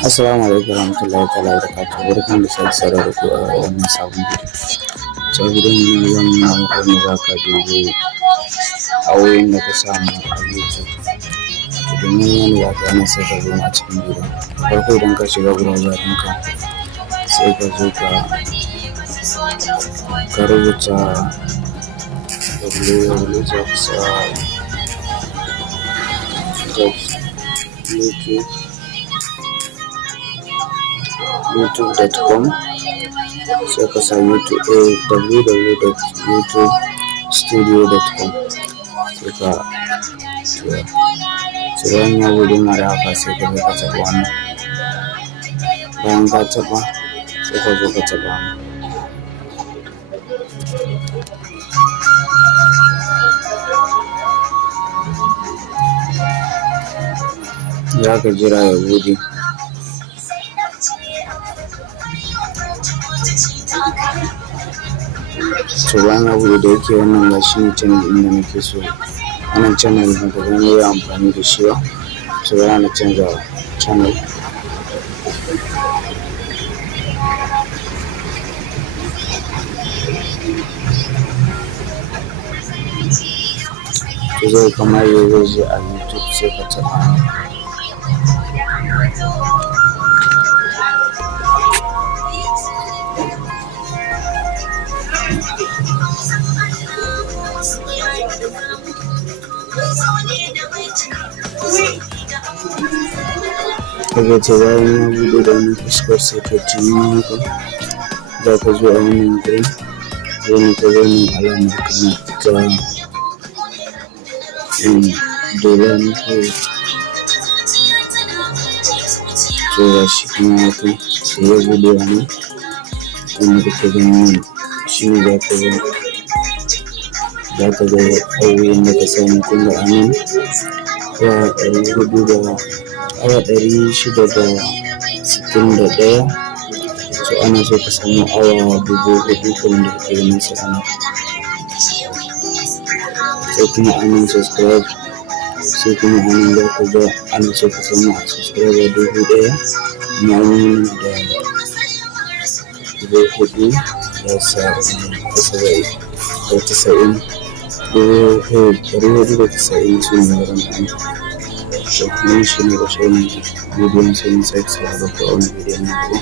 Assalamu alaikum warahmatullahi ta'ala barakatuh. Barkan da sake saurara da ku a wannan sabon bidiyo. Ta bidiyon mu zan nuna muku yadda za ka dubi awoyin da ka samu a YouTube. Domin yadda za ka yana sai ka zo a cikin bidiyon. Farko idan ka shiga browser ɗinka sai ka zo ka rubuta www.youtube.com sai ka sa www.youtubestudio.com sai ka bayan ya bude ma da haka sai ka zo ka taɓa wannan. Bayan ka taɓa sai ka zo ka taɓa wannan. Za ka jira ya bude. To bayan ya bude da yake wannan ga shi ne channel ɗin da nake so. Wannan channel ɗin da zan yi amfani da shi ba. To za na canza channel. To zai kamar yau zai a YouTube sai ka taɓa. Kaga ce bayan ya buɗe da wannan fuskar sai ka tuni haka za ka zo a wannan gurin zai ka zo min alamar kamar ta dola ne kawai. To ga shi kuma haka sai ya buɗe wannan wanda kake gani shi ne za ka ga awoyin da ka samu kun ga anan awa 661. So ana so ka samu awa 4,000 kamar da kake ganin su anan. Sai kuma anan subscribe, sai kuma anan za ka ga ana so ka samu a subscriber 1,000 kuma an yi da 490 su ne wurin anan. So kuma shi ne ƙarshen bidiyon sai mun sake saurara da ku a wani bidiyon na gaba.